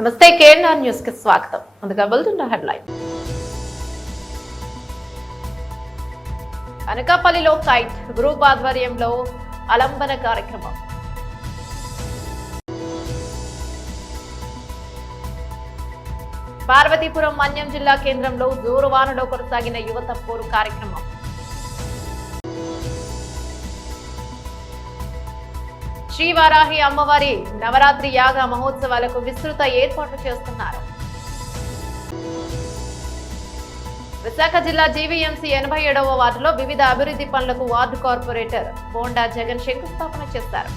నమస్తే KNR news కి స్వాగతం. ముందుగా వెళ్తున్న హెడ్లైన్. అనకాపల్లిలో కైట్ గ్రూప్ ఆధ్వర్యంలో అలంబన కార్యక్రమం. పార్వతీపురం మన్యం జిల్లా కేంద్రంలో జోరువానలో కొనసాగిన యువత పోరు కార్యక్రమం. శ్రీవారాహి అమ్మవారి నవరాత్రి యాగ మహోత్సవాలకు విస్తృత ఏర్పాట్లు చేస్తున్నారు. విశాఖ జిల్లా జీవీఎంసీ 87వ వార్డులో వివిధ అభివృద్ధి పనులకు వార్డు కార్పొరేటర్ బోండా జగన్ శంకుస్థాపన చేశారు.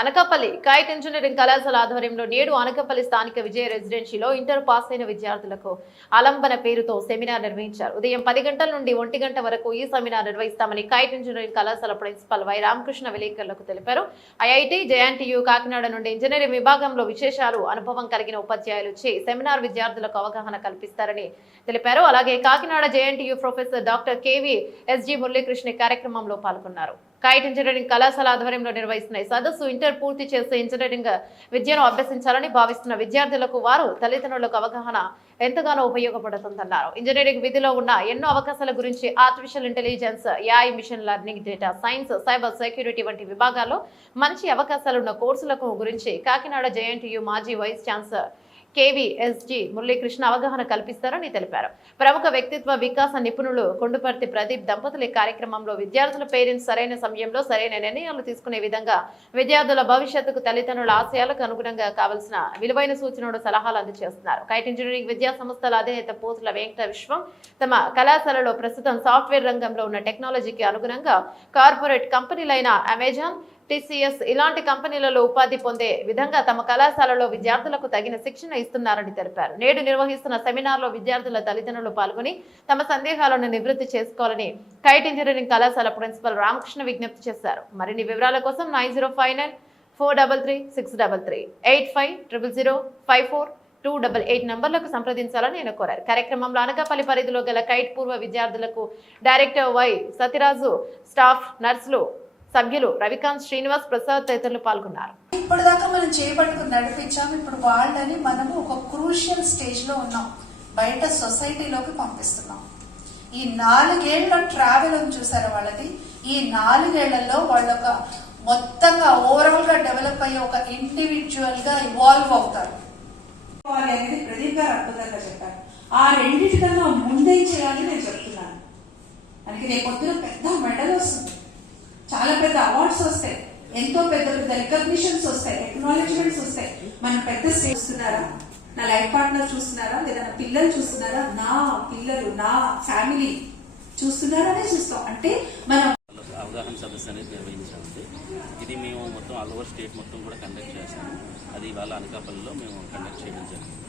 అనకాపల్లి కైట్ ఇంజనీరింగ్ కళాశాల ఆధ్వర్యంలో నేడు అనకాపల్లి స్థానిక విజయ రెసిడెన్సీలో ఇంటర్ పాస్ అయిన విద్యార్థులకు అలంబన పేరుతో సెమినార్ నిర్వహించారు. ఉదయం 10 గంటల నుండి 1 గంట వరకు ఈ సెమినార్ నిర్వహిస్తామని కైట్ ఇంజనీరింగ్ కళాశాల ప్రిన్సిపల్ వై రామకృష్ణ విలేకరులకు తెలిపారు. ఐఐటి జేఎన్టీయూ కాకినాడ నుండి ఇంజనీరింగ్ విభాగంలో విశేషాలు అనుభవం కలిగిన ఉపాధ్యాయులు సెమినార్ విద్యార్థులకు అవగాహన కల్పిస్తారని తెలిపారు. అలాగే Kakinada JNTU professor doctor KV SG Muralikrishna కార్యక్రమంలో పాల్గొన్నారు. కైట్ ఇంజనీరింగ్ కళాశాల ఆధ్వర్యంలో నిర్వహిస్తున్న ఈ సదస్సు ఇంటర్ పూర్తి చేసే ఇంజనీరింగ్ విద్యను అభ్యసించాలని భావిస్తున్న విద్యార్థులకు వారు తల్లిదండ్రులకు అవగాహన ఎంతగానో ఉపయోగపడుతుందన్నారు. ఇంజనీరింగ్ విధిలో ఉన్న ఎన్నో అవకాశాల గురించి artificial intelligence, AI, machine learning, data science, cyber security వంటి విభాగాల్లో మంచి అవకాశాలున్న కోర్సులకు గురించి కాకినాడ జేఎన్టీయూ మాజీ వైస్ ఛాన్సలర్ కేవీఎస్జీ మురళీకృష్ణ అవగాహన కల్పిస్తారని తెలిపారు. ప్రముఖ వ్యక్తిత్వ వికాస నిపుణులు కొండుపర్తి ప్రదీప్ దంపతుల కార్యక్రమంలో విద్యార్థుల పేరెంట్స్ సరైన సమయంలో సరైన నిర్ణయాలు తీసుకునే విధంగా విద్యార్థుల భవిష్యత్తుకు తల్లిదండ్రుల ఆశయాలకు అనుగుణంగా కావాల్సిన విలువైన సూచనలు సలహాలు అందజేస్తున్నారు. కైట్ ఇంజనీరింగ్ విద్యా సంస్థల అధినేత పోతుల వెంకట విశ్వం తమ కళాశాలలో ప్రస్తుతం సాఫ్ట్వేర్ రంగంలో ఉన్న టెక్నాలజీకి అనుగుణంగా కార్పొరేట్ కంపెనీలైన అమెజాన్, టీసీఎస్ ఇలాంటి కంపెనీలలో ఉపాధి పొందే విధంగా తమ కళాశాలలో విద్యార్థులకు తగిన శిక్షణ ఇస్తున్నారని తెలిపారు. నేడు నిర్వహిస్తున్న సెమినార్లో విద్యార్థుల తల్లిదండ్రులు పాల్గొని తమ సందేహాలను నివృత్తి చేసుకోవాలని కైట్ ఇంజనీరింగ్ కళాశాల ప్రిన్సిపల్ రామకృష్ణ విజ్ఞప్తి చేశారు. మరిన్ని వివరాల కోసం 9059433633 8500054288 నంబర్లకు సంప్రదించాలని ఆయన కోరారు. కార్యక్రమంలో అనకాపల్లి పరిధిలో గల కైట్ పూర్వ విద్యార్థులకు డైరెక్టర్ వై సత్యరాజు, స్టాఫ్, నర్సులు, సభ్యులు రవికాంత్, శ్రీనివాస్, ప్రసాద్ తదితరులు పాల్గొన్నారు. ఇప్పటిదాకా మనం చేపట్టుకుని నడిపించాం. ఇప్పుడు వాళ్ళని మనము ఒక క్రూషియల్ స్టేజ్ లో ఉన్నాం. బయట సొసైటీలోకి పంపిస్తున్నాం. ఈ 4 ఏళ్ల ట్రావెల్ చూసారు వాళ్ళది. ఈ 4 ఏళ్లలో వాళ్ళొక మొత్తంగా ఓవరాల్ గా డెవలప్ అయ్యే ఒక ఇండివిజువల్ గా ఇవాల్వ్ అవుతారు అనేది ప్రదీప్ గారు అద్భుతంగా చెప్పారు. ఆ రెండింటికన్నా ముందే చేయాలి నేను చెప్తున్నాను. అందుకే రేపు పొద్దున పెద్ద మెడల్ వస్తుంది, చాలా పెద్ద అవార్డ్స్ వస్తాయి, ఎంతో పెద్ద పెద్ద రికగ్నిషన్స్ వస్తాయి, ఎక్నాలెడ్జ్మెంట్స్ వస్తాయి. మనం పెద్ద స్టేజ్ చూస్తున్నారా? నా లైఫ్ పార్ట్నర్ చూస్తున్నారా? లేదా నా పిల్లలు చూస్తున్నారా? నా పిల్లలు, నా ఫ్యామిలీ చూస్తున్నారనే చూస్తాం. అంటే మనం అవగాహన సదస్సు అనేది నిర్వహించామండి. ఇది మేము మొత్తం ఆల్ ఓవర్ స్టేట్ మొత్తం కూడా కండక్ట్ చేస్తాము. అది ఇవాళ అనకాపల్లిలో మేము కండక్ట్ చేయడం జరిగింది.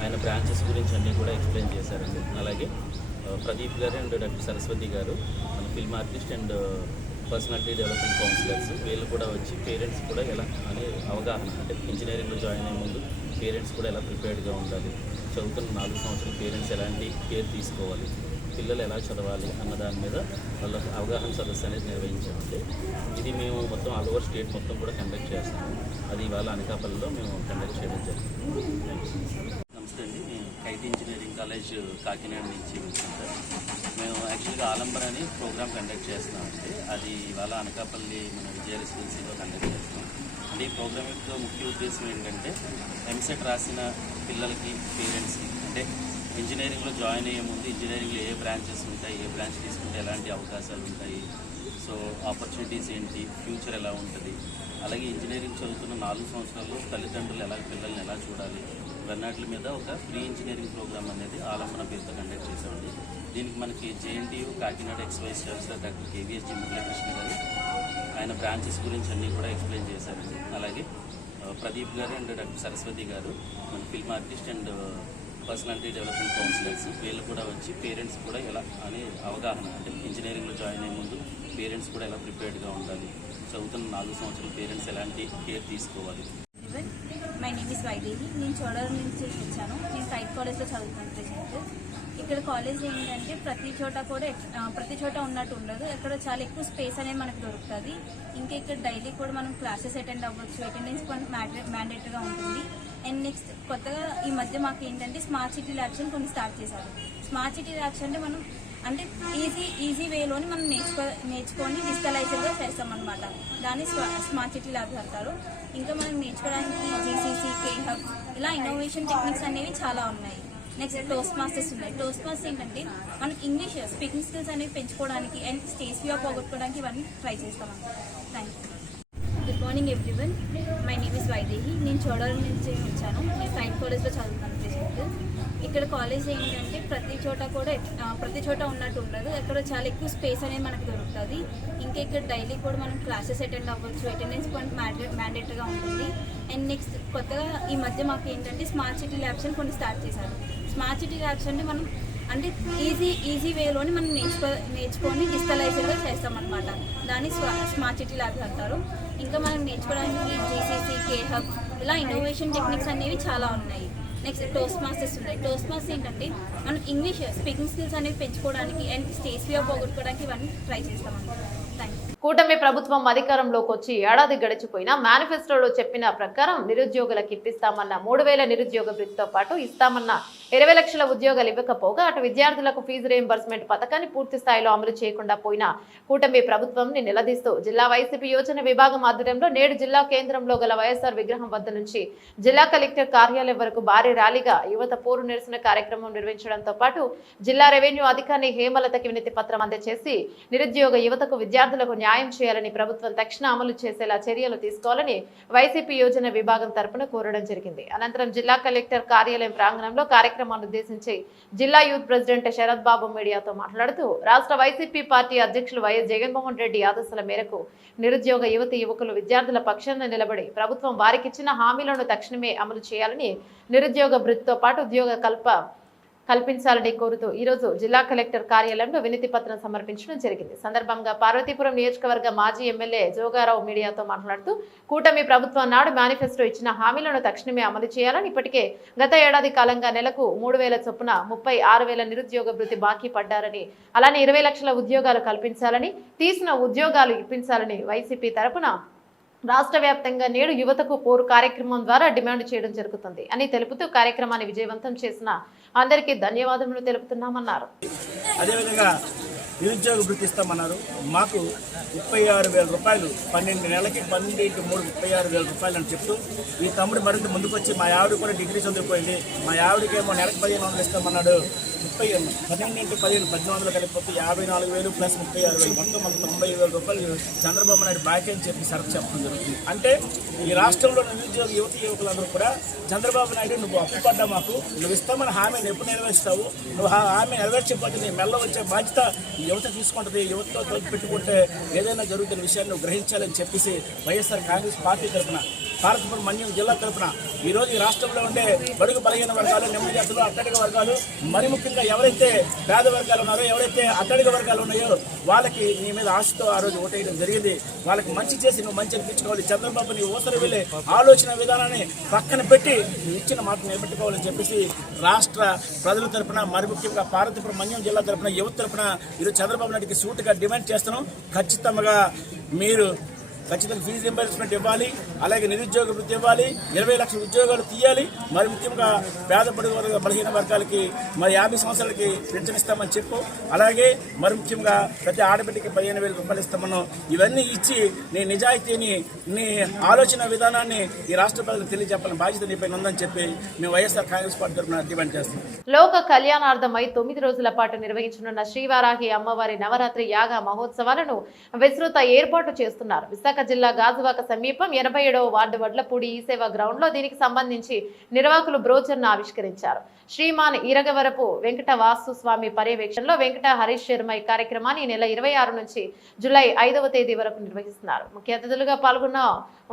ఆయన బ్రాంచెస్ గురించి అన్నీ కూడా ఎక్స్ప్లెయిన్ చేశారండి. అలాగే ప్రదీప్ గారు అండ్ డాక్టర్ సరస్వతి గారు మన film artist and personality development counsellors, వీళ్ళు కూడా వచ్చి పేరెంట్స్ కూడా ఎలా అనే అవగాహన, అంటే ఇంజనీరింగ్లో జాయిన్ అయ్యే ముందు పేరెంట్స్ కూడా ఎలా ప్రిపేర్డ్గా ఉండాలి, చదువుతున్న 4 సంవత్సరాలు పేరెంట్స్ ఎలాంటి కేర్ తీసుకోవాలి, పిల్లలు ఎలా చదవాలి అన్న దాని మీద వాళ్ళకి అవగాహన సదస్సు అనేది నిర్వహించామండి. ఇది మేము మొత్తం ఆల్ ఓవర్ స్టేట్ మొత్తం కూడా కండక్ట్ చేస్తాము. అది ఇవాళ అనకాపల్లిలో మేము కండక్ట్ చేయడం జరిగింది. నమస్తే అండి, నేను కైట్ ఇంజనీరింగ్ కాలేజ్ కాకినాడ నుంచి వచ్చాను సార్. మేము యాక్చువల్గా ఆలంబర్ అని ప్రోగ్రామ్ కండక్ట్ చేస్తున్నామండి. అది ఇవాళ అనకాపల్లి మన విజయ రెసిడెన్సీలో కండక్ట్ చేస్తున్నాం. అంటే ఈ ప్రోగ్రామ్ యొక్క ముఖ్య ఉద్దేశం ఏంటంటే ఎంసెట్ రాసిన పిల్లలకి, పేరెంట్స్కి, అంటే ఇంజనీరింగ్లో జాయిన్ అయ్యే ముందు ఇంజనీరింగ్లో ఏ బ్రాంచెస్ ఉంటాయి, ఏ బ్రాంచ్ తీసుకుంటే ఎలాంటి అవకాశాలు ఉంటాయి, సో ఆపర్చునిటీస్ ఏంటి, ఫ్యూచర్ ఎలా ఉంటుంది, అలాగే ఇంజనీరింగ్ చదువుతున్న 4 సంవత్సరాల్లో తల్లిదండ్రులు పిల్లల్ని ఎలా చూడాలి, ఇవన్నిటి మీద ఒక ప్రీ ఇంజనీరింగ్ ప్రోగ్రామ్ అనేది ఆలంబన పేరుతో కండక్ట్ చేసామండి. దీనికి మనకి JNTU Kakinada ex vice chancellor doctor KVSG Muralikrishna గారు ఆయన బ్రాంచెస్ గురించి అన్నీ కూడా ఎక్స్ప్లెయిన్ చేశారండి. అలాగే ప్రదీప్ గారు అండ్ డాక్టర్ సరస్వతి గారు మన film artist and personality development counsellors, వీళ్ళు కూడా వచ్చి పేరెంట్స్ కూడా ఎలా అనే అవగాహన, అంటే ఇంజనీరింగ్లో జాయిన్ అయ్యే ముందు పేరెంట్స్ కూడా ఎలా ప్రిపేర్డ్గా ఉండాలి, చదువుతున్న 4 సంవత్సరాలు పేరెంట్స్ ఎలాంటి కేర్ తీసుకోవాలి. My name is Vaidehi. నేను చోడవరం నుంచి వచ్చాను. నేను కైట్ కాలేజ్లో చదువుతాను ప్రెజెంట్. ఇక్కడ కాలేజ్ ఏంటంటే ప్రతి చోట ఉన్నట్టు ఉండదు. ఇక్కడ చాలా ఎక్కువ స్పేస్ అనేది మనకు దొరుకుతుంది. ఇంకా ఇక్కడ డైలీ కూడా మనం క్లాసెస్ అటెండ్ అవ్వచ్చు. అటెండెన్స్ మ్యాండేటరీగా ఉంటుంది. అండ్ నెక్స్ట్ కొత్తగా ఈ మధ్య మాకు ఏంటంటే స్మార్ట్ సిటీ ల్యాబ్స్ అని కొన్ని స్టార్ట్ చేశారు. స్మార్ట్ సిటీ ల్యాబ్స్ అంటే మనం అంటే ఈజీ వేలోని మనం నేర్చుకొని డిజిటలైజ్డ్గా చేస్తామన్నమాట. దాన్ని స్మార్ట్ సిటీ ల్యాబ్స్ అంటారు. ఇంకా మనం నేర్చుకోవడానికి జీసీసీ, కే హబ్ ఇలా ఇన్నోవేషన్ టెక్నిక్స్ అనేవి చాలా ఉన్నాయి. నెక్స్ట్ టోస్ట్ మాస్టర్స్ ఉన్నాయి. టోస్ట్ మాస్టర్స్ ఏంటంటే మనం ఇంగ్లీష్ స్పీకింగ్ స్కిల్స్ అనేవి పెంచుకోవడానికి అండ్ స్టేజ్ ఫియర్ పోగొట్టుకోవడానికి ఇవన్నీ ట్రై చేస్తాం. Thank you. Good morning everyone. My name is Vaidehi. నేను చోడవరం నుంచి వచ్చాను. నేను ఫైట్ కాలేజ్లో చదువుతాను ప్రెజెంట్. ఇక్కడ కాలేజ్ ఏంటంటే ప్రతి చోట ఉన్నట్టు ఉండదు. ఇక్కడ చాలా ఎక్కువ స్పేస్ అనేది మనకు దొరుకుతుంది. ఇంకా ఇక్కడ డైలీ కూడా మనం క్లాసెస్ అటెండ్ అవ్వచ్చు. అటెండెన్స్ పాయింట్ మ్యాండేటరీగా ఉంటుంది. అండ్ నెక్స్ట్ కొత్తగా ఈ మధ్య మాకు ఏంటంటే స్మార్ట్ సిటీ ల్యాబ్స్ అని కొన్ని స్టార్ట్ చేశారు. స్మార్ట్ సిటీ ల్యాబ్స్ అంటే మనం అంటే ఈజీ వేలోని మనం నేర్చుకొని డిజిటలైజ్డ్గా చేస్తామన్నమాట. దాన్ని స్మార్ట్ సిటీ ల్యాబ్స్ అంటారు. ఇంకా మనం నేర్చుకోవడానికి జీసీసీ, కే హబ్ ఇలా ఇన్నోవేషన్ టెక్నిక్స్ అనేవి చాలా ఉన్నాయి. నెక్స్ట్ టోస్ట్ మాస్టర్స్ ఉన్నాయి. టోస్ట్ మాస్టర్స్ ఏంటంటే మనం ఇంగ్లీష్ స్పీకింగ్ స్కిల్స్ అనేవి పెంచుకోవడానికి అండ్ స్టేజ్ ఫియర్ పోగొట్టుకోవడానికి ఇవన్నీ ట్రై చేస్తామన్నమాట. Thank you. కూటమి ప్రభుత్వం అధికారంలోకి వచ్చి ఏడాది గడిచిపోయినా మేనిఫెస్టోలో చెప్పిన ప్రకారం నిరుద్యోగులకు ఇప్పిస్తామన్న 3,000 నిరుద్యోగ వృత్తితో పాటు ఇస్తామన్న 20 లక్షల ఉద్యోగాలు ఇవ్వకపోగా అటు విద్యార్థులకు ఫీజు రీయింబర్స్మెంట్ పథకాన్ని పూర్తి స్థాయిలో అమలు చేయకుండా పోయిన కూటమి ప్రభుత్వంని నిలదీస్తూ జిల్లా వైసీపీ యోజన విభాగం ఆధ్వర్యంలో నేడు జిల్లా కేంద్రంలో గల వైఎస్ఆర్ విగ్రహం వద్ద నుంచి జిల్లా కలెక్టర్ కార్యాలయం వరకు భారీ ర్యాలీగా యువత పోరు నిరసన కార్యక్రమం నిర్వహించడంతో పాటు జిల్లా రెవెన్యూ అధికారి హేమలతకి వినతి పత్రం అందజేసి నిరుద్యోగ యువతకు విద్యార్థులకు న్యాయం చేయాలని ప్రభుత్వం తక్షణ అమలు చేసేలా చర్యలు తీసుకోవాలని వైసీపీ యోజన విభాగం తరపున కోరడం జరిగింది. అనంతరం జిల్లా కలెక్టర్ కార్యాలయం ప్రాంగణంలో కార్యక్రమాన్ని ఉద్దేశించి జిల్లా యూత్ ప్రెసిడెంట్ శరత్ బాబు మీడియాతో మాట్లాడుతూ రాష్ట్ర వైసీపీ పార్టీ అధ్యక్షులు వైఎస్ జగన్మోహన్ రెడ్డి ఆదేశాల మేరకు నిరుద్యోగ యువకులు విద్యార్థుల పక్షాన నిలబడి ప్రభుత్వం వారికిచ్చిన హామీలను తక్షణమే అమలు చేయాలని నిరుద్యోగ వృత్తితో పాటు ఉద్యోగ కల్పించాలని కోరుతూ ఈరోజు జిల్లా కలెక్టర్ కార్యాలయంలో వినతి పత్రం సమర్పించడం జరిగింది. సందర్భంగా పార్వతీపురం నియోజకవర్గ మాజీ ఎమ్మెల్యే జోగారావు మీడియాతో మాట్లాడుతూ కూటమి ప్రభుత్వం నాడు మేనిఫెస్టో ఇచ్చిన హామీలను తక్షణమే అమలు చేయాలని ఇప్పటికే గత ఏడాది కాలంగా నెలకు 3,000 చొప్పున 36,000 నిరుద్యోగ వృత్తి బాకీ పడ్డారని అలానే 20 లక్షల ఉద్యోగాలు కల్పించాలని తీసిన ఉద్యోగాలు ఇప్పించాలని వైసీపీ తరపున రాష్ట్ర వ్యాప్తంగా నేడు యువతకు పోరు కార్యక్రమం ద్వారా డిమాండ్ చేయడం జరుగుతుంది అని తెలుపుతూ కార్యక్రమాన్ని విజయవంతం చేసిన అందరికీ ధన్యవాదములు తెలుపుతున్నామన్నారు. అదేవిధంగా నిరుద్యోగ వృత్తి ఇస్తామన్నారు. మాకు 36,000 రూపాయలు 12 నెలలకి 12 × 3 36,000 రూపాయలు అని చెప్తూ ఈ తమ్ముడు మరింత ముందుకొచ్చి మా ఆవిడ కూడా డిగ్రీ చదువుకోయింది. మా ఆవిడకేమో నెలకు 15,000 ఇస్తామన్నాడు. 12 × 15 1800 కలిపిపోతే 54,000 ప్లస్ 36,000 మొత్తం మనకు 90,000 రూపాయలు చంద్రబాబు నాయుడు బాకీ అని చెప్పి సరఫ్ చెప్పడం జరుగుతుంది. అంటే ఈ రాష్ట్రంలో నిరుద్యోగ యువకులందరూ కూడా చంద్రబాబు నాయుడు నువ్వు అప్పు పడ్డా మాకు నువ్వు ఇస్తామని హామీని ఎప్పుడు నెరవేర్స్తావు, నువ్వు హామీ నెరవేర్చకపోతే నీ మెల్ల వచ్చే బాధ్యత యువత తీసుకుంటుంది. యువతతో తోచి పెట్టుకుంటే ఏదైనా జరుగుతున్న విషయాన్ని నువ్వు గ్రహించాలని చెప్పేసి వైఎస్ఆర్ కాంగ్రెస్ పార్టీ తరఫున పార్వతీపురం మన్యం జిల్లా తరఫున ఈరోజు ఈ రాష్ట్రంలో ఉండే బడుగు బలహీన వర్గాలు, నెమ్మది జాతులు, అట్టడిగ వర్గాలు, మరి ముఖ్యంగా ఎవరైతే పేద వర్గాలు ఉన్నారో, ఎవరైతే అట్టడిగ వర్గాలు ఉన్నాయో వాళ్ళకి నీ మీద ఆశతో ఆ రోజు ఓటేయడం జరిగింది. వాళ్ళకి మంచి చేసి నువ్వు మంచి అనిపించుకోవాలి. చంద్రబాబు నీ ఊసరు వెళ్ళే ఆలోచన విధానాన్ని పక్కన పెట్టి నువ్వు ఇచ్చిన మాట నిలబెట్టుకోవాలని చెప్పేసి రాష్ట్ర ప్రజల తరఫున మరి ముఖ్యంగా పార్వతీపురం మన్యం జిల్లా తరఫున యువత తరఫున ఈరోజు చంద్రబాబు నాయుడికి సూటుగా డిమాండ్ చేస్తున్నాం. ఖచ్చితంగా మీరు ఖచ్చితంగా ఫీజు రింబర్స్మెంట్ ఇవ్వాలి, అలాగే నిరుద్యోగ వృత్తి ఇవ్వాలి, 20 లక్షల ఉద్యోగాలు తీయాలి. మరి ముఖ్యంగా పేద పడుగు బలహీన వర్గాలకి మరి 50 సంవత్సరాలకి పెన్షన్ ఇస్తామని చెప్పు. అలాగే మరి ముఖ్యంగా ప్రతి ఆడబిడ్డకి 15,000 రూపాయలు ఇస్తామన్నాం. ఇవన్నీ ఇచ్చి నీ నిజాయితీని, నీ ఆలోచన విధానాన్ని ఈ రాష్ట్ర ప్రజలకు తెలియజెప్పాలని బాధ్యత నీపై ఉందని చెప్పి మేము వైఎస్ఆర్ కాంగ్రెస్ పార్టీ తరఫున డిమాండ్ చేస్తున్నాం. లోక కళ్యాణార్థమై 9 రోజుల పాటు నిర్వహించనున్న శ్రీవారాహి అమ్మవారి నవరాత్రి యాగ మహోత్సవాలను విస్తృత ఏర్పాటు చేస్తున్నారు. విశాఖ జిల్లా గాజువాక సమీపం 87వ వార్డు వడ్లపూడి ఈ సేవా గ్రౌండ్ లో దీనికి సంబంధించి నిర్వాహకులు బ్రోచర్ ను ఆవిష్కరించారు. శ్రీమాన్ ఇరగవరపు వెంకట వాసు స్వామి పర్యవేక్షణలో వెంకట హరీష్ శర్మ ఈ కార్యక్రమాన్ని ఈ నెల 26 నుంచి జూలై 5వ తేదీ వరకు నిర్వహిస్తున్నారు. ముఖ్య అతిథులుగా పాల్గొన్న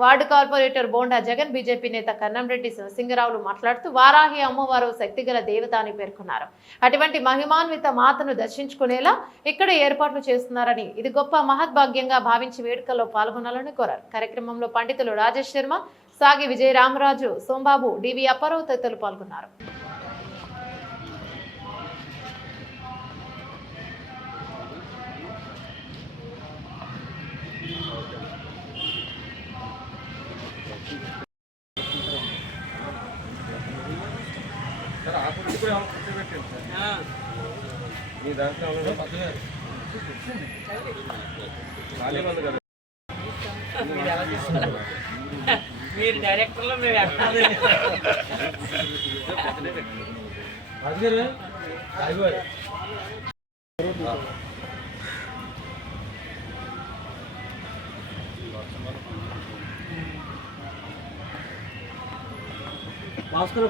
ward corporator bonda Jagan, BJP నేత కన్నంరెడ్డి సింగరావులు మాట్లాడుతూ వారాహి అమ్మవారు శక్తిగల దేవత అని పేర్కొన్నారు. అటువంటి మహిమాన్విత మాతను దర్శించుకునేలా ఇక్కడ ఏర్పాట్లు చేస్తున్నారని, ఇది గొప్ప మహద్భాగ్యంగా భావించి వేడుకల్లో పాల్గొనాలని కోరారు. కార్యక్రమంలో పండితులు రాజేష్ శర్మ, సాగి విజయ రామరాజు, సోంబాబు, డివి అప్పారావు తదితరులు పాల్గొన్నారు. మీరు డైరెక్టర్లో మేము ఎక్కడ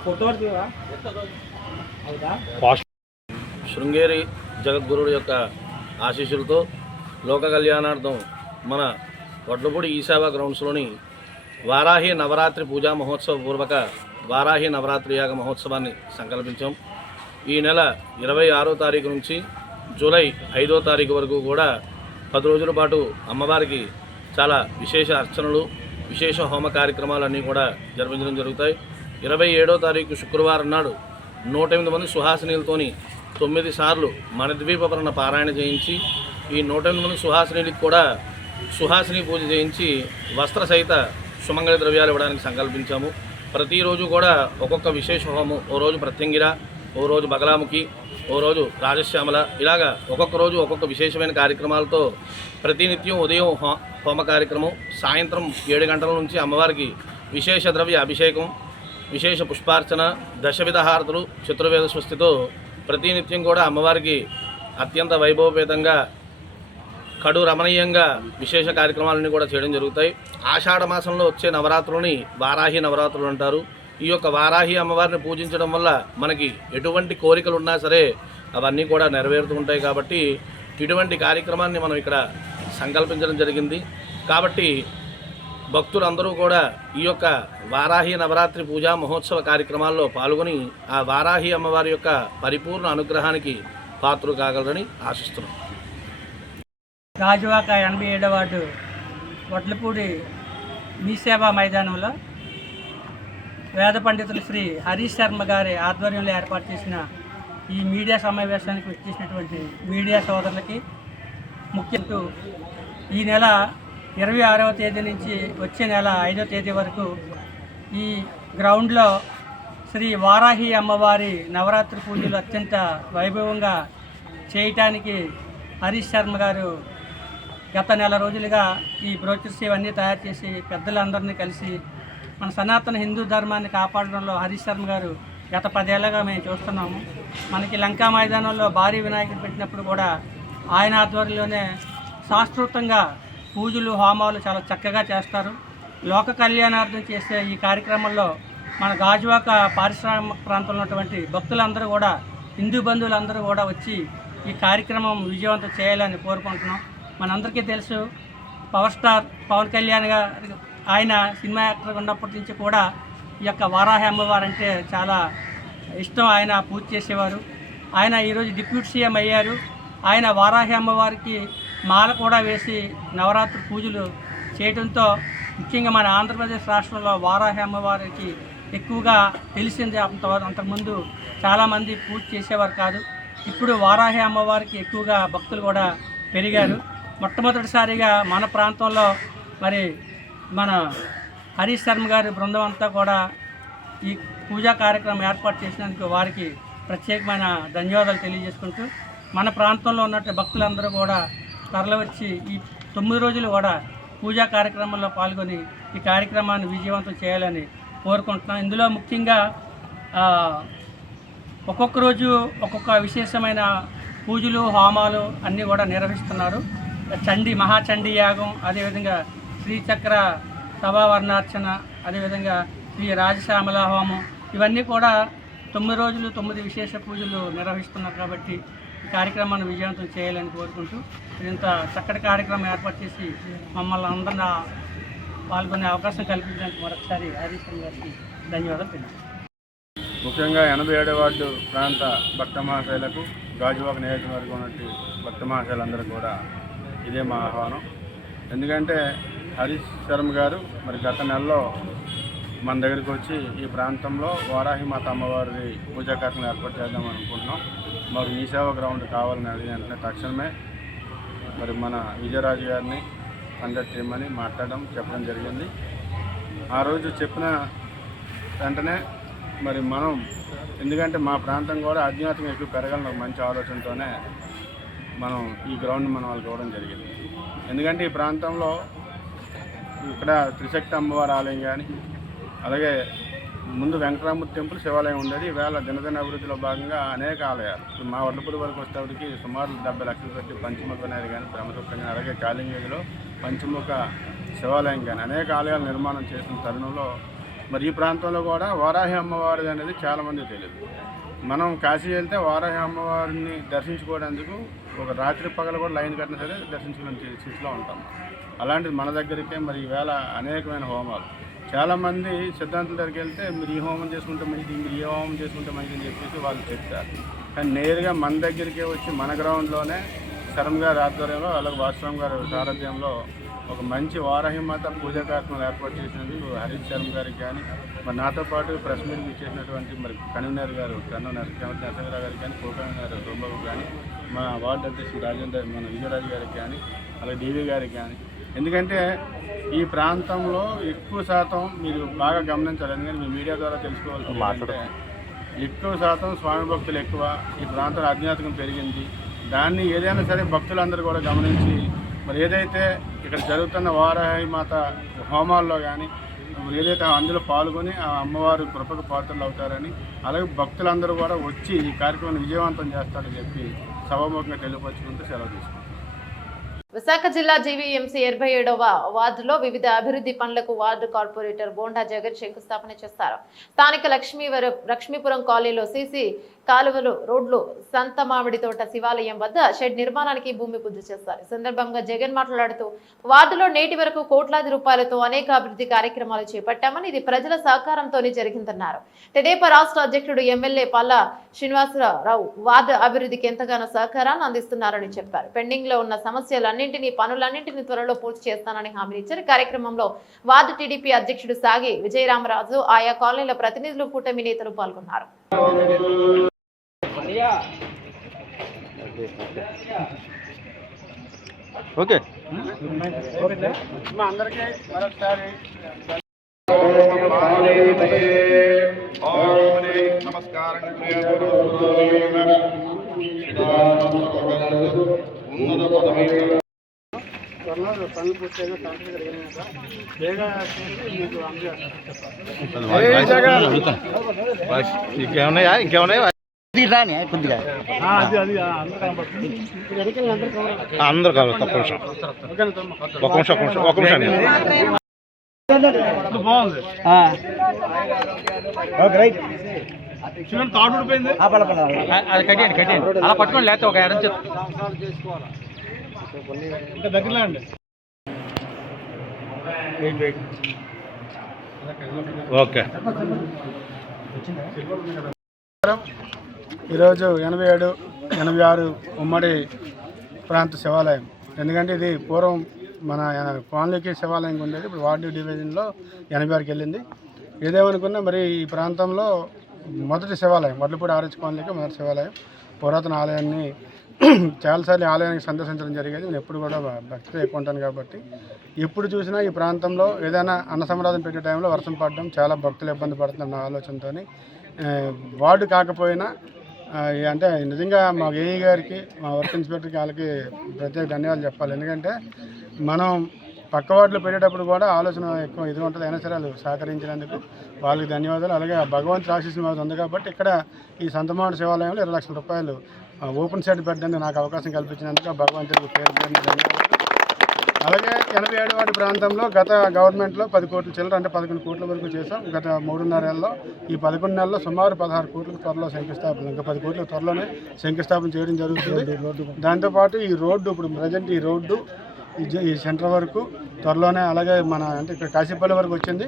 ఫోటో శృంగేరి జగద్గురుడు యొక్క ఆశీస్సులతో లోక కళ్యాణార్థం మన వడ్లపూడి ఈశావా గ్రౌండ్స్లోని వారాహి నవరాత్రి పూజా మహోత్సవ పూర్వక వారాహి నవరాత్రి యాగ మహోత్సవాన్ని సంకల్పించాం. ఈ నెల 26వ తారీఖు నుంచి జూలై 5వ తారీఖు వరకు కూడా 10 రోజుల పాటు అమ్మవారికి చాలా విశేష అర్చనలు, విశేష హోమ కార్యక్రమాలన్నీ కూడా జరిపించడం జరుగుతాయి. 27వ తారీఖు శుక్రవారం నాడు 108 మంది సుహాసినీలతోని 9 సార్లు మణద్వీపపరణ పారాయణ చేయించి ఈ 108 మంది సుహాసినీలకు కూడా సుహాసిని పూజ చేయించి వస్త్ర సహిత సుమంగళ ద్రవ్యాలు ఇవ్వడానికి సంకల్పించాము. ప్రతిరోజు కూడా ఒక్కొక్క విశేష హోమం, ఓ రోజు ప్రత్యంగిర, ఓ రోజు బగలాముఖి, ఓ రోజు రాజశ్యామల, ఇలాగా ఒక్కొక్క రోజు ఒక్కొక్క విశేషమైన కార్యక్రమాలతో ప్రతినిత్యం ఉదయం హోమ కార్యక్రమం, సాయంత్రం 7 గంటల నుంచి అమ్మవారికి విశేష ద్రవ్య అభిషేకం, విశేష పుష్పార్చన, దశవిధ హారతులు, చతుర్వేద స్వస్తితో ప్రతినిత్యం కూడా అమ్మవారికి అత్యంత వైభవపేతంగా కడు రమణీయంగా విశేష కార్యక్రమాలన్నీ కూడా చేయడం జరుగుతాయి. ఆషాఢ మాసంలో వచ్చే నవరాత్రులని వారాహి నవరాత్రులు అంటారు. ఈ యొక్క వారాహి అమ్మవారిని పూజించడం వల్ల మనకి ఎటువంటి కోరికలు ఉన్నా సరే అవన్నీ కూడా నెరవేరుతూ ఉంటాయి. కాబట్టి ఇటువంటి కార్యక్రమాన్ని మనం ఇక్కడ సంకల్పించడం జరిగింది. కాబట్టి భక్తులందరూ కూడా ఈ యొక్క వారాహి నవరాత్రి పూజా మహోత్సవ కార్యక్రమాల్లో పాల్గొని ఆ వారాహి అమ్మవారి యొక్క పరిపూర్ణ అనుగ్రహానికి పాత్రలు కాగలరని ఆశిస్తున్నాం. రాజువాక 87వ వార్డు వడ్లపూడి మీ సేవా మైదానంలో వేద పండితులు శ్రీ హరీష్ శర్మ గారి ఆధ్వర్యంలో ఏర్పాటు చేసిన ఈ మీడియా సమావేశానికి వచ్చేసినటువంటి మీడియా సోదరులకి ముఖ్యంగా ఈ నెల 26వ తేదీ నుంచి వచ్చే నెల 5వ తేదీ వరకు ఈ గ్రౌండ్లో శ్రీ వారాహి అమ్మవారి నవరాత్రి పూజలు అత్యంత వైభవంగా చేయటానికి హరీష్ శర్మ గారు గత నెల రోజులుగా ఈ బ్రోచర్స్ ఇవన్నీ తయారు చేసి పెద్దలందరినీ కలిసి మన సనాతన హిందూ ధర్మాన్ని కాపాడడంలో హరీష్ శర్మ గారు గత 10 ఏళ్ళగా మేము చూస్తున్నాము. మనకి లంకా మైదానంలో భారీ వినాయకుడు పెట్టినప్పుడు కూడా ఆయన ఆధ్వర్యంలోనే శాస్త్రోక్తంగా పూజలు, హోమాలు చాలా చక్కగా చేస్తారు. లోక కళ్యాణార్థం చేసే ఈ కార్యక్రమంలో మన గాజువాక పారిశ్రామిక ప్రాంతంలో ఉన్నటువంటి భక్తులందరూ కూడా, హిందూ బంధువులందరూ కూడా వచ్చి ఈ కార్యక్రమం విజయవంతం చేయాలని కోరుకుంటున్నాం. మనందరికీ తెలుసు, పవర్ స్టార్ పవన్ కళ్యాణ్ గారు ఆయన సినిమా యాక్టర్ ఉన్నప్పటి నుంచి కూడా ఈ యొక్క వారాహి అమ్మవారు అంటే చాలా ఇష్టం. ఆయన పూజ చేసేవారు. ఆయన ఈరోజు డిప్యూటీ సీఎం అయ్యారు. ఆయన వారాహి అమ్మవారికి మాల కూడా వేసి నవరాత్రి పూజలు చేయడంతో ముఖ్యంగా మన ఆంధ్రప్రదేశ్ రాష్ట్రంలో వారాహి అమ్మవారికి ఎక్కువగా తెలిసింది. అంతకుముందు చాలామంది పూజ చేసేవారు కాదు. ఇప్పుడు వారాహి అమ్మవారికి ఎక్కువగా భక్తులు కూడా పెరిగారు. మొట్టమొదటిసారిగా మన ప్రాంతంలో మరి మన హరీష్ శర్మ గారి బృందం అంతా కూడా ఈ పూజా కార్యక్రమం ఏర్పాటు చేసినందుకు వారికి ప్రత్యేకమైన ధన్యవాదాలు తెలియజేసుకుంటూ, మన ప్రాంతంలో ఉన్నట్టు భక్తులందరూ కూడా తరలివచ్చి ఈ 9 రోజులు కూడా పూజా కార్యక్రమంలో పాల్గొని ఈ కార్యక్రమాన్ని విజయవంతం చేయాలని కోరుకుంటున్నాం. ఇందులో ముఖ్యంగా ఒక్కొక్క రోజు ఒక్కొక్క విశేషమైన పూజలు, హోమాలు అన్నీ కూడా నిర్వహిస్తున్నారు. మహాచండీ యాగం, అదేవిధంగా శ్రీచక్ర సభావర్ణార్చన, అదేవిధంగా శ్రీ రాజశ్యామల హోమం, ఇవన్నీ కూడా 9 రోజులు 9 విశేష పూజలు నిర్వహిస్తున్నారు. కాబట్టి ఈ కార్యక్రమాన్ని విజయవంతం చేయాలని కోరుకుంటూ ఇంత చక్కటి కార్యక్రమం ఏర్పాటు చేసి మమ్మల్ని అందరినీ పాల్గొనే అవకాశం కల్పించడానికి మరొకసారి హరీష్ గారికి ధన్యవాదాలు తెలియజేస్తాను. ముఖ్యంగా 87వ వార్డు ప్రాంత భక్త మహాశైలకు, గాజువాక నియోజకవర్గం ఉన్నట్టు భక్త మహాశైలందరూ కూడా ఇదే మా ఆహ్వానం. ఎందుకంటే హరీష్ శర్మ గారు మరి గత నెలలో మన దగ్గరికి వచ్చి ఈ ప్రాంతంలో వారాహి మాత అమ్మవారి పూజా కార్యక్రమం ఏర్పాటు చేద్దాం అనుకుంటున్నాం. మాకు మీ సేవ గ్రౌండ్ కావాలని అడిగిన తక్షణమే మరి మన విజయరాజు గారిని కండక్ట్ చేయమని చెప్పడం జరిగింది. ఆ రోజు చెప్పిన వెంటనే మరి మనం ఎందుకంటే మా ప్రాంతం కూడా ఆధ్యాత్మికంగా ఎక్కువ పెరగాలని ఒక మంచి ఆలోచనతోనే మనం ఈ గ్రౌండ్ మనం వాళ్ళకి ఇవ్వడం జరిగింది. ఎందుకంటే ఈ ప్రాంతంలో ఇక్కడ త్రిశక్తి అమ్మవారి ఆలయం కానీ, అలాగే ముందు వెంకటరామూర్తి టెంపుల్ శివాలయం ఉండేది. ఈవేళ దినదిన అభివృద్ధిలో భాగంగా అనేక ఆలయాలు, ఇప్పుడు మా వడ్లపూడి వరకు వచ్చేటికి సుమారు 70 లక్షలు పెట్టి పంచముఖ అనేది కానీ, బ్రహ్మసూత్రం కానీ, అలాగే కాళింగేదిలో పంచముఖ శివాలయం కానీ అనేక ఆలయాలు నిర్మాణం చేసిన తరుణంలో మరి ఈ ప్రాంతంలో కూడా వారాహి అమ్మవారిది అనేది చాలామంది తెలియదు. మనం కాశీ వెళ్తే వారాహి అమ్మవారిని దర్శించుకోవడానికి ఒక రాత్రి పగలు కూడా లైన్ కట్టినా సరే దర్శించుకునే స్థితిలో ఉంటాం. అలాంటిది మన దగ్గరికే మరి ఈవేళ అనేకమైన హోమాలు, చాలామంది సిద్ధాంతుల దగ్గరికి వెళ్తే మీరు ఈ హోమం చేసుకుంటే మంచిది, మీరు ఏ హోమం చేసుకుంటే మంచిది అని చెప్పేసి వాళ్ళు చెప్తారు. కానీ నేరుగా మన దగ్గరికే వచ్చి మన గ్రౌండ్లోనే శరం గారి ఆధ్వర్యంలో, అలాగే వాసురామ్ గారి సారథ్యంలో ఒక మంచి వారాహిమాత పూజా కార్యక్రమాలు ఏర్పాటు చేసినందుకు హరీష్ శర్మ గారికి కానీ, మరి నాతో పాటు ప్రెస్ మీట్కి ఇచ్చేసినటువంటి మరి కన్వీనర్ గారు నరసింహరావు గారికి కానీ, కో కన్వీనర్ రూబాబు కానీ, మా వార్డు అధ్యక్షుడు రాజేందర్ మన విజయరాజు గారికి కానీ, అలాగే డివి గారికి కానీ. ఎందుకంటే ఈ ప్రాంతంలో ఎక్కువ శాతం మీరు బాగా గమనించాలి, ఎందుకంటే మీ మీడియా ద్వారా తెలుసుకోవాల్సింది ఎక్కువ శాతం స్వామి భక్తులు ఎక్కువ. ఈ ప్రాంతంలో ఆధ్యాత్మికం పెరిగింది. దాన్ని ఏదైనా సరే భక్తులందరూ కూడా గమనించి మరి ఏదైతే ఇక్కడ జరుగుతున్న వారాహి మాత హోమాల్లో కానీ ఏదైతే అందులో పాల్గొని ఆ అమ్మవారి కృపకు పాత్రలు అవుతారని, అలాగే భక్తులందరూ కూడా వచ్చి ఈ కార్యక్రమాన్ని విజయవంతం చేస్తారని చెప్పి సభాముఖంగా తెలియపరుచుకుంటూ సెలవు తీసుకుంటాం. విశాఖ జిల్లా జీవీఎంసీ 27వ వార్డులో వివిధ అభివృద్ధి పనులకు వార్డు కార్పొరేటర్ బోండా జగన్ శంకుస్థాపన చేస్తారు. స్థానిక లక్ష్మీపురం కాలనీలో సీసీ కాలువలు, రోడ్లు, సంత మామిడి తోట, శివాలయం వద్ద షెడ్ నిర్మాణానికి భూమి పూజ చేస్తారు. ఈ సందర్భంగా జగన్ మాట్లాడుతూ వార్డులో నేటి వరకు కోట్లాది రూపాయలతో అనేక అభివృద్ధి కార్యక్రమాలు చేపట్టామని, ఇది ప్రజల సహకారంతోనే జరిగిందన్నారు. తెదేపా రాష్ట్ర అధ్యక్షుడు ఎమ్మెల్యే పల్లా శ్రీనివాసరావు వార్డు అభివృద్ధికి ఎంతగానో సహకారాన్ని అందిస్తున్నారని చెప్పారు. పెండింగ్ లో ఉన్న పనులన్నింటినీ త్వరలో పూర్తి చేస్తానని హామీ ఇచ్చారు. కార్యక్రమంలో వార్డు టీడీపీ అధ్యక్షుడు సాగి విజయరామరాజు, ఆయా కాలనీల ప్రతినిధులు, కూటమి నేతలు పాల్గొన్నారు. ఓకే ఇంకేమన్నాయా కొద్దిగా అందరు కావాలి. తప్ప ఒక నిమిషం బాగుంది. అది కట్టేయండి అలా పట్టుకోండి, లేకపోతే ఒక ఎడం దగ్గరలో అండి. ఓకే. ఈరోజు 87, 86 ఉమ్మడి ప్రాంత శివాలయం. ఎందుకంటే ఇది పూర్వం మన కాలనీకి శివాలయం ఉండేది, ఇప్పుడు వార్డు డివిజన్లో 86కి వెళ్ళింది. ఏదేమనుకున్నా మరి ఈ ప్రాంతంలో మొదటి శివాలయం వడ్లపూడి ఆర్ఎచ్ కాలనీకి మొదటి శివాలయం. పురాతన ఆలయాన్ని చాలాసార్లు ఆలయానికి సందర్శించడం జరిగేది. నేను ఎప్పుడు కూడా భక్తితో ఎక్కువ ఉంటాను కాబట్టి ఎప్పుడు చూసినా ఈ ప్రాంతంలో ఏదైనా అన్న సమారాధన పెట్టే టైంలో వర్షం పడడం, చాలా భక్తులు ఇబ్బంది పడుతున్న ఆలోచనతో వార్డు కాకపోయినా అంటే నిజంగా మా ఏఈ గారికి, మా వర్క్ ఇన్స్పెక్టర్కి, వాళ్ళకి ప్రత్యేక ధన్యవాదాలు చెప్పాలి. ఎందుకంటే మనం పక్క వార్డులో పెట్టేటప్పుడు కూడా ఆలోచన ఎక్కువ ఇది ఉంటుంది, అయినా సరే వాళ్ళు సహకరించినందుకు వాళ్ళకి ధన్యవాదాలు. అలాగే భగవంతుడి ఆశీస్సులు మాకు ఉంది కాబట్టి ఇక్కడ ఈ సంతమాడు శివాలయంలో 20 లక్షల రూపాయలు ఓపెన్ షెడ్ పెట్టడానికి నాకు అవకాశం కల్పించినందుకు భగవంతుడికి పేరు ధన్యవాదాలు. అలాగే 87 వార్డు ప్రాంతంలో గత గవర్నమెంట్లో 10 కోట్ల చిల్లర, అంటే 11 కోట్ల వరకు చేసాం. గత 3.5 నెలల్లో, ఈ 11 నెలల్లో సుమారు 16 కోట్లకు త్వరలో శంకుస్థాపన, ఇంకా 10 కోట్ల త్వరలోనే శంకుస్థాపన చేయడం జరుగుతుంది. దాంతోపాటు ఈ రోడ్డు, ఇప్పుడు ప్రజెంట్ ఈ రోడ్డు ఈ సెంటర్ వరకు త్వరలోనే, అలాగే మన అంటే ఇక్కడ కాశీపల్లి వరకు వచ్చింది,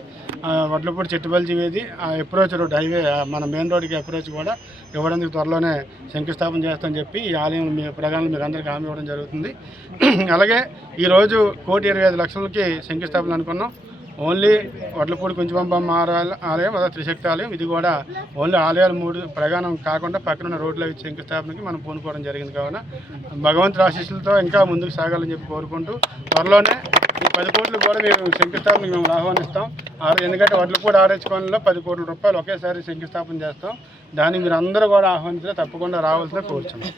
వడ్లపూడి చెట్టుపల్లి వీధి అప్రోచ్ రోడ్, హైవే మన మెయిన్ రోడ్కి అప్రోచ్ కూడా ఇవ్వడానికి త్వరలోనే శంకుస్థాపన చేస్తామని చెప్పి ఈ ఆలయం మీ ప్రజలను మీకు అందరికీ హామీ ఇవ్వడం జరుగుతుంది. అలాగే ఈరోజు 1,25 లక్షలకి శంకుస్థాపన అనుకున్నాం. ఓన్లీ వడ్లపూడి కుంచుబంబమ్మ ఆలయం, అదే త్రిశక్తి ఆలయం, ఇది కూడా ఓన్లీ ఆలయాలు 3 ప్రగానం కాకుండా పక్కన రోడ్ల శంకుస్థాపనకి మనం పూనుకోవడం జరిగింది. కావున భగవంతుడి ఆశీస్సులతో ఇంకా ముందుకు సాగాలని చెప్పి కోరుకుంటూ త్వరలోనే ఈ 10 కోట్లు కూడా మేము శంకుస్థాపనకి మేము ఆహ్వానిస్తాం. ఎందుకంటే వడ్లపూడి ఆర్హెచ్ కాలనీలో 10 కోట్ల రూపాయలు ఒకేసారి శంకుస్థాపన చేస్తాం. దానికి మీరు అందరూ కూడా ఆహ్వానించిన తప్పకుండా రావాల్సిన కోరుచున్నాం.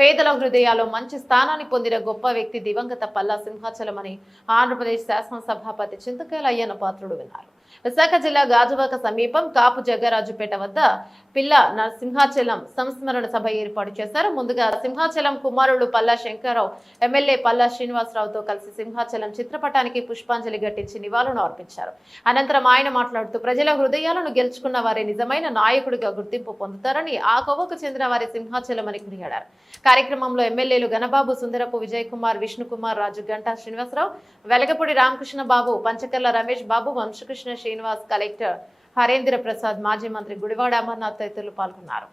పేదల హృదయాల్లో మంచి స్థానాన్ని పొందిన గొప్ప వ్యక్తి దివంగత పల్లా సింహాచలం అని ఆంధ్రప్రదేశ్ శాసనసభాపతి చింతకాయల అయ్యన్న పాత్రుడు విన్నారు. విశాఖ జిల్లా గాజువాక సమీపం కాపు జగ్గరాజుపేట వద్ద పిల్ల సింహాచలం సంస్మరణ సభ ఏర్పాటు చేశారు. ముందుగా సింహాచలం కుమారుడు పల్లా శంకర్రావు ఎమ్మెల్యే పల్లా శ్రీనివాసరావుతో కలిసి సింహాచలం చిత్రపటానికి పుష్పాంజలి ఘటించి నివాళులను అర్పించారు. అనంతరం ఆయన మాట్లాడుతూ ప్రజల హృదయాలను గెలుచుకున్న వారే నిజమైన నాయకుడిగా గుర్తింపు పొందుతారని, ఆ కోవకు చెందిన వారి సింహాచలం అని కొనియాడారు. కార్యక్రమంలో ఎమ్మెల్యేలు గణబాబు, సుందరపు విజయ్ కుమార్, విష్ణుకుమార్, రాజు, గంటా శ్రీనివాసరావు, వెలగపూడి రామకృష్ణ బాబు, పంచకర్ల రమేష్ బాబు, వంశకృష్ణ శ్రీనివాస్, కలెక్టర్ హరేంద్ర ప్రసాద్, మాజీ మంత్రి గుడివాడ అమర్నాథ్ తదితరులు పాల్గొన్నారు.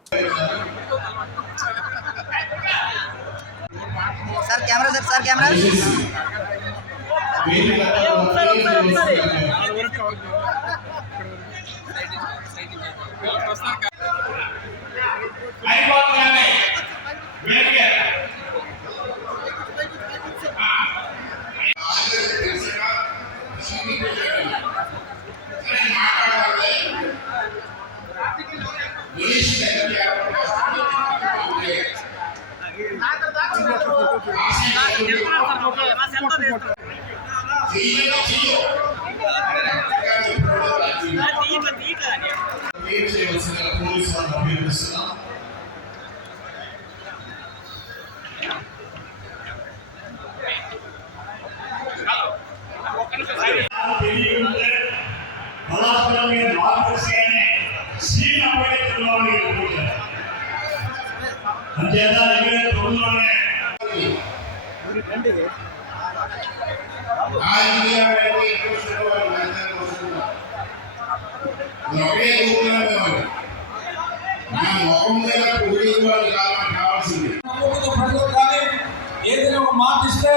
ఏదైనా ఒక మాట ఇస్తే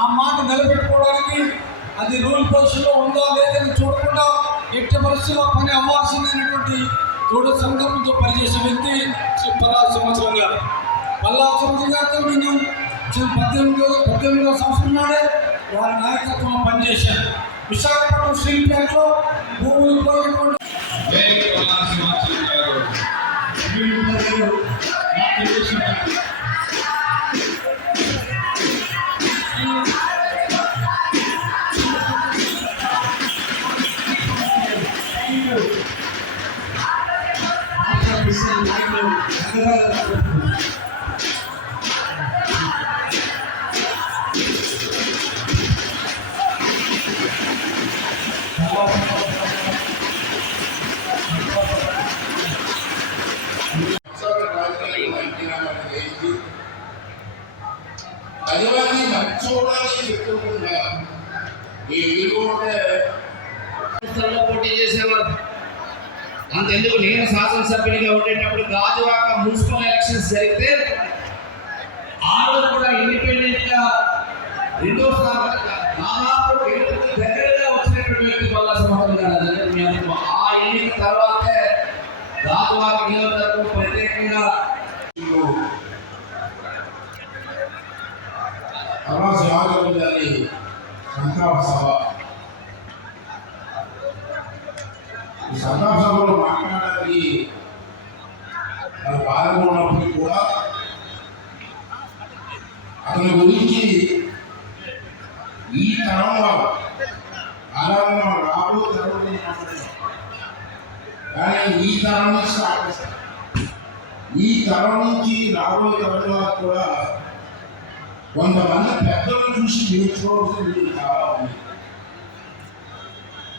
ఆ మాట నిలబెట్టుకోవడానికి అది రూల్ పొజిషన్లో ఉందా లేదని చూడకుండా ఎట్టి పరిస్థితుల్లో పని అవ్వాల్సిందైనటువంటి దృఢ సంకల్పంతో పనిచేసే వ్యక్తి శ్రీ పల్లా సింహాచలం గారు. పల్లా సింహాచలం గారితో నేను 18వ సంవత్సరం నాడే వారి నాయకత్వంలో పనిచేశాను. విశాఖపట్నం స్టీల్ ప్లాంట్లో భూములు పోయినటువంటి అదివాన్ని మర్చిపోవడానికి చెప్తున్నా ఈ విలువే పోటీ చేసేవారు. అంతెందుకు నేను శాసనసభ్యునిగా ఉండేటప్పుడు గాజువాక మున్సిపల్ ఎలక్షన్స్ జరిగితే ఆ రోజు కూడా ఇండిపెండెంట్ గా రెండోసారి దాదాపు దగ్గరగా వచ్చినటువంటి వ్యక్తి పల్లా సింహాచలం గారు. ఆ ఎన్నిక తర్వాతే గాజువాక నియోజకవర్గం ప్రత్యేకంగా గారి సంతాప సభ. ఈ సంతాప సభలో మాట్లాడడానికి బాధగా ఉన్నప్పటికీ కూడా అతని గురించి ఈ తరంలో అలాగే మనం రాబోయే తరం కానీ ఈ తరం నుంచి ఈ తరం నుంచి రాబోయే తరంలో కూడా కొంతమంది పెద్దలను చూసి నేర్చుకోవాల్సింది చాలా ఉంది.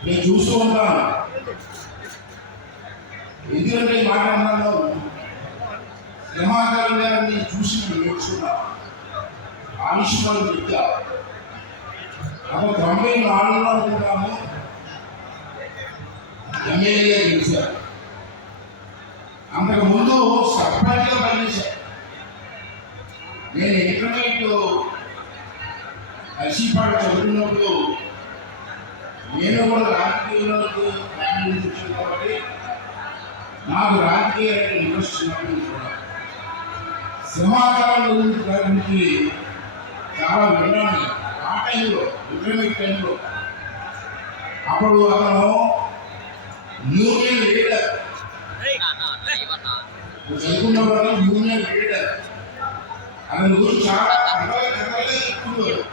నేను చూస్తూ ఉంటాను. ఎందుకంటే మాట్లాడాలో సింహాచలం గారిని చూసి నేర్చుకున్నాను. ఆవిష్కరణ విద్య అప్పుడు 94లో అనుకుంటాము ఎమ్మెల్యేగా గెలిచారు. అంతకుముందు సర్పంచ్గా పనిచేశారు. నేను ఇంటర్మీడియట్ అర్షిపాడు చదువుతున్నప్పుడు నేను కూడా రాజకీయాలకు ప్రారంభించాను కాబట్టి నాకు రాజకీయ ఇంట్రెస్ట్ ఉన్నప్పుడు కూడా సింహాచలం గురించి చాలా విన్నాను. ఆ టైంలో ఇంటర్మీడియట్ టైంలో అప్పుడు అతను యూనియన్ లీడర్, చదువుకున్న వాళ్ళు యూనియన్ లీడర్. అతని గురించి చాలా కథలుగా చెప్పుకుంటారు.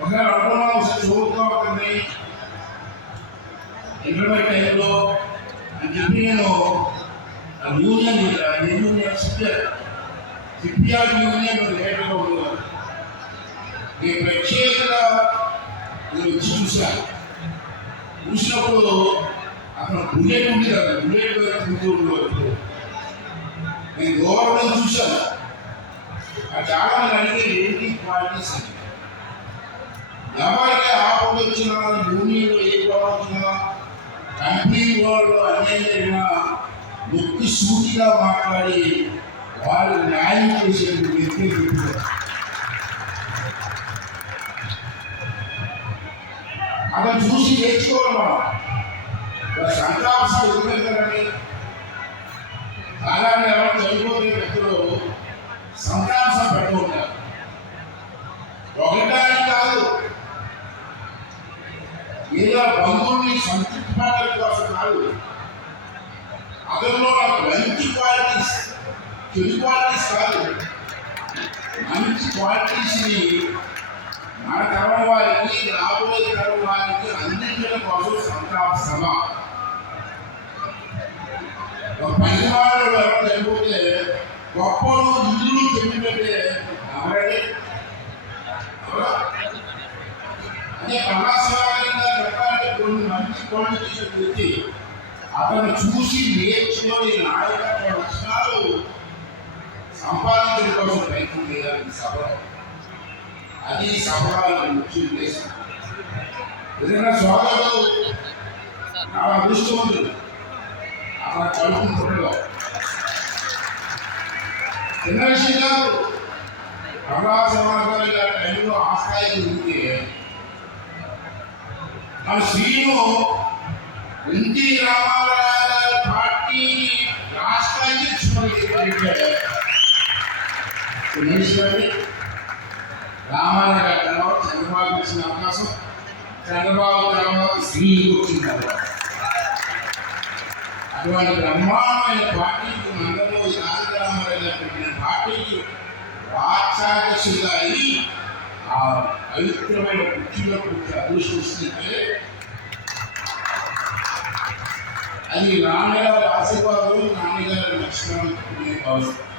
ఒకసారి అనుకున్నాం చదువుతూ ఉంటుంది ఇంటర్మీడియట్ టైంలో అని చెప్పి నేను యూనియన్ సిపిఆర్ యూనియన్ లీడర్గా ఉండేవారు. నేను ప్రత్యేకంగా వచ్చి చూసినప్పుడు అక్కడ బుల్లెట్ ఉంది కదా, బుల్లెట్ తింటూ ఉండేవారు. నేను గౌరవం చూశాను. అది చాలా మంది అడిగేది ఏంటి క్వాలిటీస్ అని. ఎవరికి ఆపద వచ్చినా, యూనియన్లో ఏ గొడవ వచ్చినా, కంపెనీ వాళ్ళు అన్యాయం జరిగినా నొక్కి సూటిగా మాట్లాడి వాళ్ళు న్యాయం చేసేందుకు వ్యక్తి చెప్పారు. అతను చూసి నేర్చుకోవాలి. సంతాపం ఎందుకంటారని అలాగే ఎవరు చనిపోతే వ్యక్తులు సంతాపం పెట్టుకుంటారు. ఒకటానికి కాదు, ఏదో బంధువుల్ని సంతృప్తిపడడం కోసం కాదు. అతనిలో మంచి క్వాలిటీస్, చెడు క్వాలిటీస్ కాదు, మంచి క్వాలిటీస్ని మన తరం వారికి, రాబోయే తరం వారికి అందించడం కోసం సంతాప సభ. ఒక పనివాడు ఎవరు చనిపోతే గొప్పలు ఇల్లు చెప్పినట్టే ఎవరండి? అదే కళాశాలంగా చెప్పాలంటే కొన్ని మంచి పనులు చేసే వ్యక్తి అతను చూసి నేర్చుకొని నాయకత్వ లక్షణాలు సంపాదించడం కోసం ప్రయత్నం చేయాలి సభలో. అది సభలో ముఖ్య ఉద్దేశం. ఏదైనా సోదరుడు చాలా అదృష్టవంతుడు అక్కడ చదువుకుంటుండగా చిన్న విషయం కాదు. కళా సమాజాలు టైంలో ఆ స్థాయికి ఉంటే మన శ్రీను ఎన్టీ రామారావు గారి పార్టీ రాష్ట్రానికి రామారావు గారి తర్వాత చంద్రబాబు వచ్చిన అవకాశం, చంద్రబాబు తర్వాత శ్రీ వచ్చిన అటువంటి బ్రహ్మాండమైన పార్టీకి మండలంలో తారక రామారావు గారు పెట్టిన పార్టీకి రాష్ట్రాధ్యక్షుడిగా అయ్యి ఆ పవిత్రమైన కుర్చీలో కూర్చొని అదృష్టం వస్తుందంటే అది నాన్నగారి ఆశీర్వాదం, నాన్నగారి లక్షణం నేను భావిస్తాను.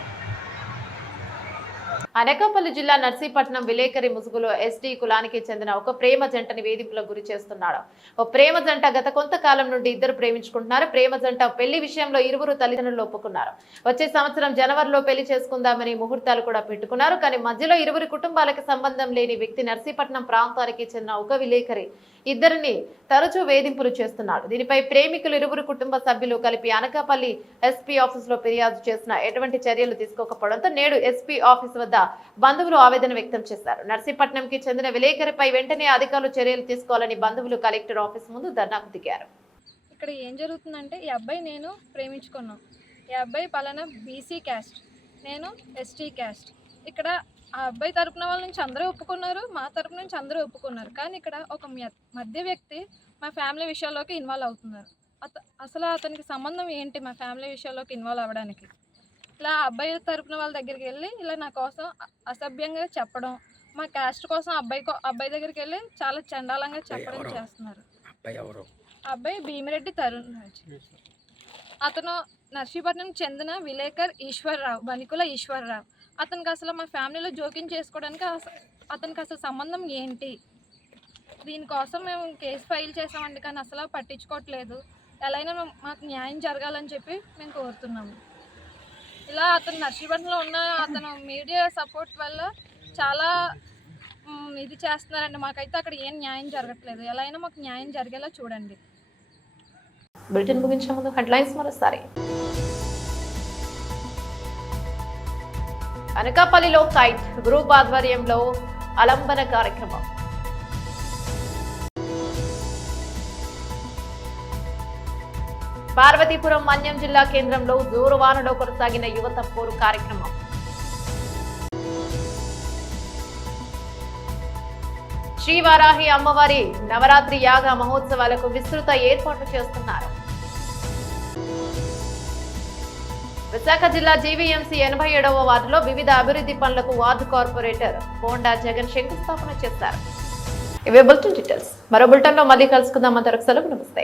అనకాపల్లి జిల్లా నర్సీపట్నం విలేకరి ముసుగులో ఎస్టీ కులానికి చెందిన ఒక ప్రేమ జంటని వేధింపులకు గురి చేస్తున్నాడు. ఓ ప్రేమ జంట గత కొంతకాలం నుండి ఇద్దరు ప్రేమించుకుంటున్నారు. ప్రేమ జంట పెళ్లి విషయంలో ఇరువురు తల్లిదండ్రులు ఒప్పుకున్నారు. వచ్చే సంవత్సరం జనవరిలో పెళ్లి చేసుకుందామని ముహూర్తాలు కూడా పెట్టుకున్నారు. కానీ మధ్యలో ఇరువురి కుటుంబాలకు సంబంధం లేని వ్యక్తి నర్సీపట్నం ప్రాంతానికి చెందిన ఒక విలేకరి ఇద్దరిని తరచూ వేధింపులు చేస్తున్నాడు. దీనిపై ప్రేమికులు ఇరువురు కుటుంబ సభ్యులు కలిపి అనకాపల్లి ఎస్పీ ఆఫీసులో ఫిర్యాదు చేసిన ఎటువంటి చర్యలు తీసుకోకపోవడంతో నేడు ఎస్పీ ఆఫీస్ వద్ద బంధువులు ఆవేదన వ్యక్తం చేశారు. నర్సీపట్నంకి చెందిన విలేకరిపై వెంటనే అధికారులు చర్యలు తీసుకోవాలని బంధువులు కలెక్టర్ ఆఫీస్ ముందు ధర్నాకు దిగారు. ఇక్కడ ఏం జరుగుతుందంటే ఈ అబ్బాయి నేను ప్రేమించుకున్నాం. ఈ అబ్బాయి పలానా బీసీ క్యాస్ట్, నేను ఎస్టీ క్యాస్ట్. ఇక్కడ ఆ అబ్బాయి తరపున వాళ్ళ నుంచి అందరూ ఒప్పుకున్నారు, మా తరపు నుంచి అందరూ ఒప్పుకున్నారు. కానీ ఇక్కడ ఒక మధ్య వ్యక్తి మా ఫ్యామిలీ విషయాల్లోకి ఇన్వాల్వ్ అవుతున్నారు. అసలు అతనికి సంబంధం ఏంటి మా ఫ్యామిలీ విషయాల్లోకి ఇన్వాల్వ్ అవ్వడానికి? ఇలా అబ్బాయి తరపున వాళ్ళ దగ్గరికి వెళ్ళి ఇలా నా కోసం అసభ్యంగా చెప్పడం, మా క్యాస్ట్ కోసం అబ్బాయి దగ్గరికి వెళ్ళి చాలా చండాలంగా చెప్పడం చేస్తున్నారు. అబ్బాయి భీమిరెడ్డి తరుణ్ రాజ్. అతను నర్సీపట్నం చెందిన విలేకర్ ఈశ్వర్రావు, బనికుల ఈశ్వర్రావు. అతనికి అసలు మా ఫ్యామిలీలో జోక్యం చేసుకోవడానికి అతనికి అసలు సంబంధం ఏంటి? దీనికోసం మేము కేసు ఫైల్ చేసామండి, కానీ అసలు పట్టించుకోవట్లేదు. ఎలా అయినా మాకు న్యాయం జరగాలని చెప్పి మేము కోరుతున్నాము. ఇలా అతను నర్సీపట్నంలో ఉన్న అతను మీడియా సపోర్ట్ వల్ల చాలా ఇది చేస్తున్నారండి. మాకైతే అక్కడ ఏం న్యాయం జరగట్లేదు. ఎలా అయినా మాకు న్యాయం జరిగేలా చూడండి. బులెటిన్ ముగించే ముందు హెడ్లైన్స్ మరోసారి. అనకాపల్లిలో కైట్ గ్రూప్ ఆధ్వర్యంలో అలంబన కార్యక్రమం. పార్వతీపురం మన్యం జిల్లా కేంద్రంలో జోరువానలో కొనసాగిన యువత పోరు కార్యక్రమం. శ్రీ వారాహి అమ్మవారి నవరాత్రి యాగ మహోత్సవాలకు విస్తృత ఏర్పాట్లు చేస్తున్నారు. విశాఖ జిల్లా జీవీఎంసీ 87వ వార్డులో వివిధ అభివృద్ధి పనులకు వార్డు కార్పొరేటర్ బోండా జగన్ శంకుస్థాపన చేశారు. ఇవే బులెటిన్ డీటెయిల్స్. మరో బులెటిన్లో మళ్ళీ కలుసుకుందాం. అంతవరకు సెలవు. నమస్తే.